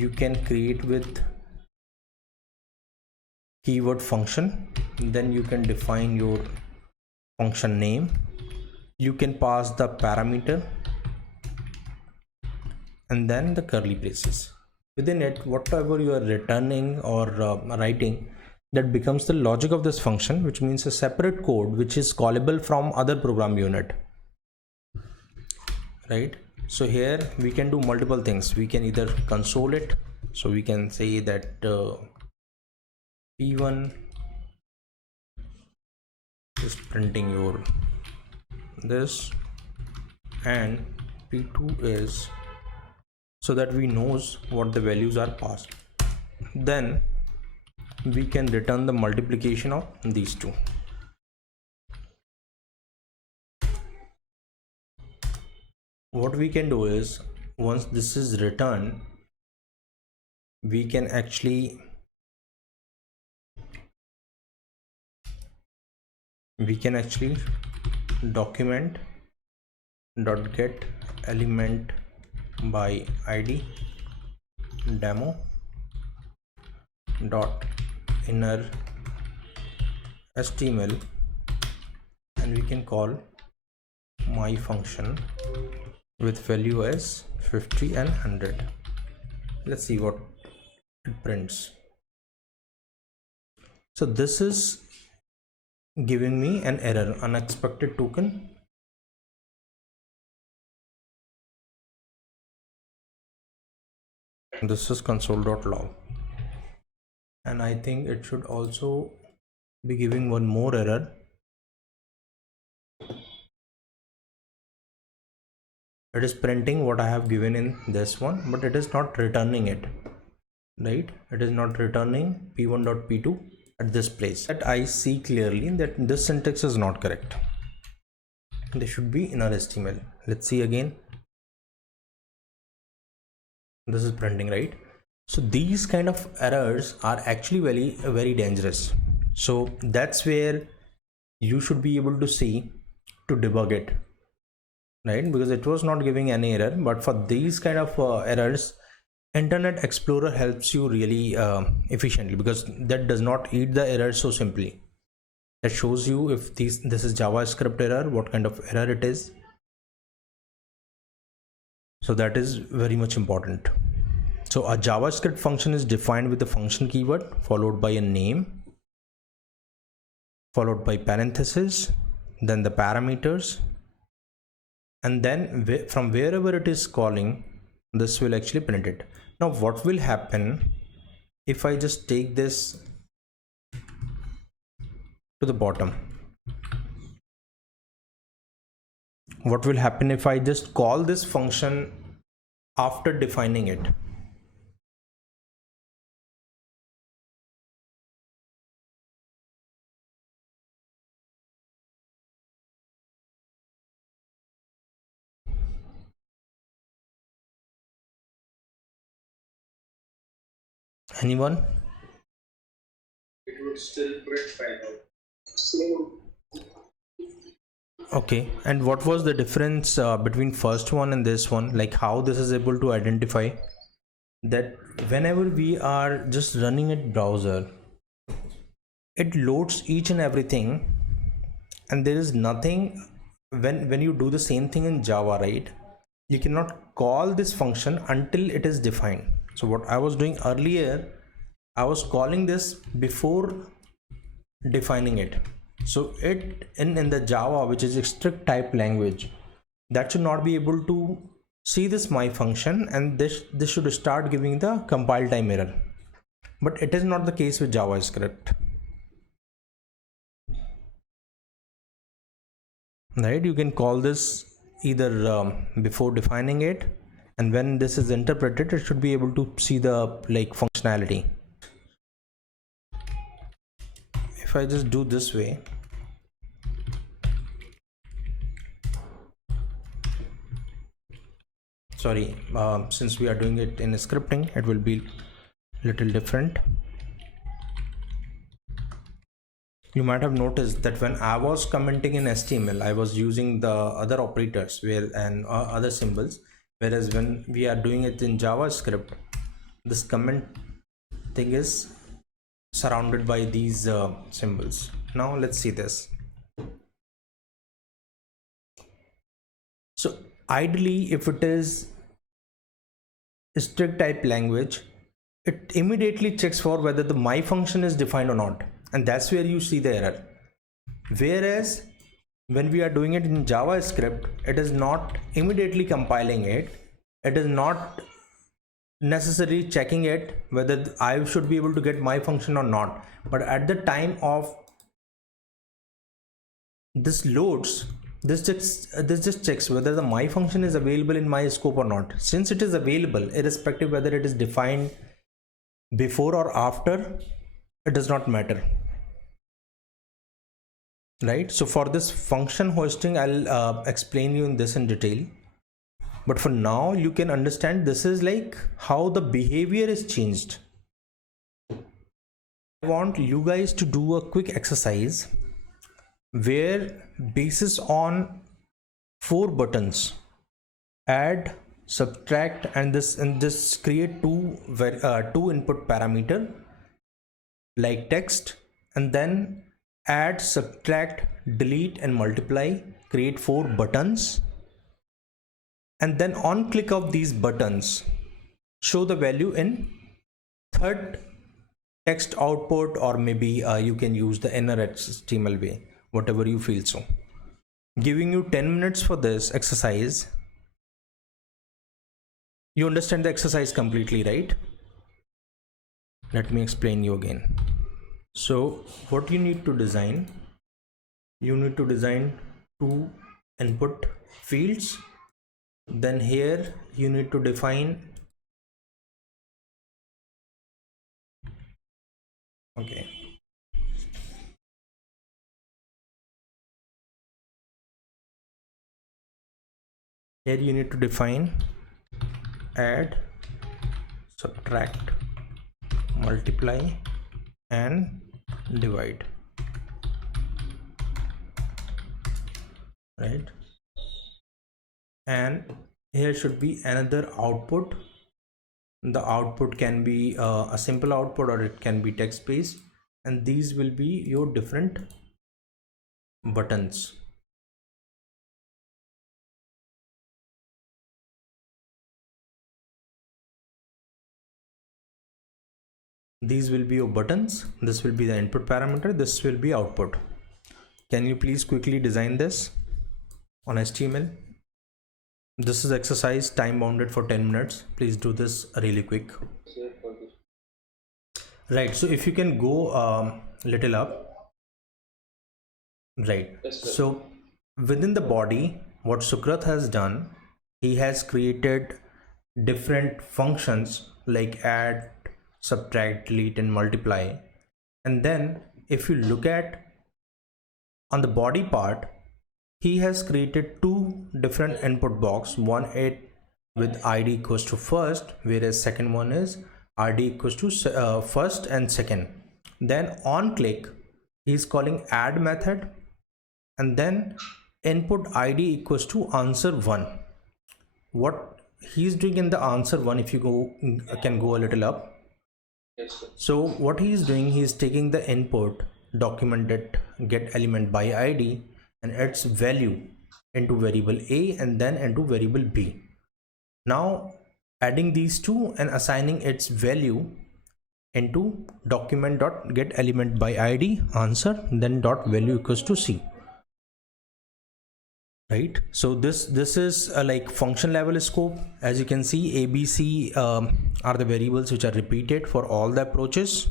you can create with keyword function. Then you can define your function name. You can pass the parameter and then the curly braces. Within it, whatever you are returning or writing, that becomes the logic of this function, which means a separate code which is callable from other program unit, right? So here we can do multiple things. We can either console it, so we can say that p1 is printing your this, and p2 is, so that we knows what the values are passed. Then we can return the multiplication of these two. What we can do is, once this is returned, we can actually document dot get element by id demo dot inner html, and we can call my function with value as 50 and 100. Let's see what it prints. So this is giving me an error, unexpected token. This is console.log, and I think it should also be giving one more error. It is printing what I have given in this one, but it is not returning it, right? It is not returning p1.p2 at this place. That I see clearly that this syntax is not correct. They should be inner HTML. Let's see again. This is printing, right? So these kind of errors are actually very dangerous. So that's where you should be able to see to debug it, right? Because it was not giving any error, but for these kind of errors, Internet Explorer helps you really efficiently, because that does not eat the error so simply. That shows you if this is JavaScript error, what kind of error it is. So that is very much important. So a JavaScript function is defined with the function keyword followed by a name, followed by parentheses, then the parameters, and then from wherever it is calling, this will actually print it. Now what will happen if I just take this to the bottom? What will happen if I just call this function after defining it? Anyone? It would still print final. Okay, and what was the difference between first one and this one? Like how this is able to identify that whenever we are just running a browser, it loads each and everything, and there is nothing when you do the same thing in Java, right? You cannot call this function until it is defined. So what I was doing earlier, I was calling this before defining it. So it in the Java, which is a strict type language, that should not be able to see this my function, and this should start giving the compile time error. But it is not the case with JavaScript, right? You can call this either before defining it, and when this is interpreted, it should be able to see the functionality. If I just do this way, sorry, since we are doing it in scripting, it will be little different. You might have noticed that when I was commenting in HTML, I was using the other operators and other symbols, whereas when we are doing it in JavaScript, this comment thing is surrounded by these symbols. Now let's see this. So ideally, if it is strict type language, it immediately checks for whether the my function is defined or not, and that's where you see the error. Whereas when we are doing it in JavaScript, it is not immediately compiling it, it is not necessarily checking it whether I should be able to get my function or not, but at the time of this loads, this just checks whether the my function is available in my scope or not. Since it is available, irrespective whether it is defined before or after, it does not matter, right? So for this function hosting, I'll explain you in this in detail, but for now you can understand this is like how the behavior is changed. I want you guys to do a quick exercise where basis on 4 buttons, add, subtract, and this create two input parameter like text, and then add, subtract, delete, and multiply, create 4 buttons, and then on click of these buttons show the value in third text output, or maybe you can use the inner HTML way, whatever you feel. So giving you 10 minutes for this exercise. You understand the exercise completely, right? Let me explain you again. So what you need to design, you need to design 2 input fields. Then here you need to define, okay, here you need to define add, subtract, multiply, and divide, right? And here should be another output. The output can be a simple output, or it can be text based, and these will be your different buttons. These will be your buttons, this will be the input parameter, this will be output. Can you please quickly design this on HTML? This is exercise, time bounded for 10 minutes. Please do this really quick. Right, so if you can go little up, right? Yes, so within the body, what Sukrit has done, he has created different functions like add, subtract, delete, and multiply. And then if you look at on the body part, he has created 2 different input box, one it with id equals to first, whereas second one is id equals to first and second. Then on click, he is calling add method, and then input id equals to answer 1. What he's doing in the answer 1, if you can go a little up. Yes, so what he is doing, he is taking the input documented get element by id and its value into variable a and then into variable b. Now adding these two and assigning its value into document dot get element by id answer then dot value equals to c, right? So this is like function level scope. As you can see, abc are the variables which are repeated for all the approaches.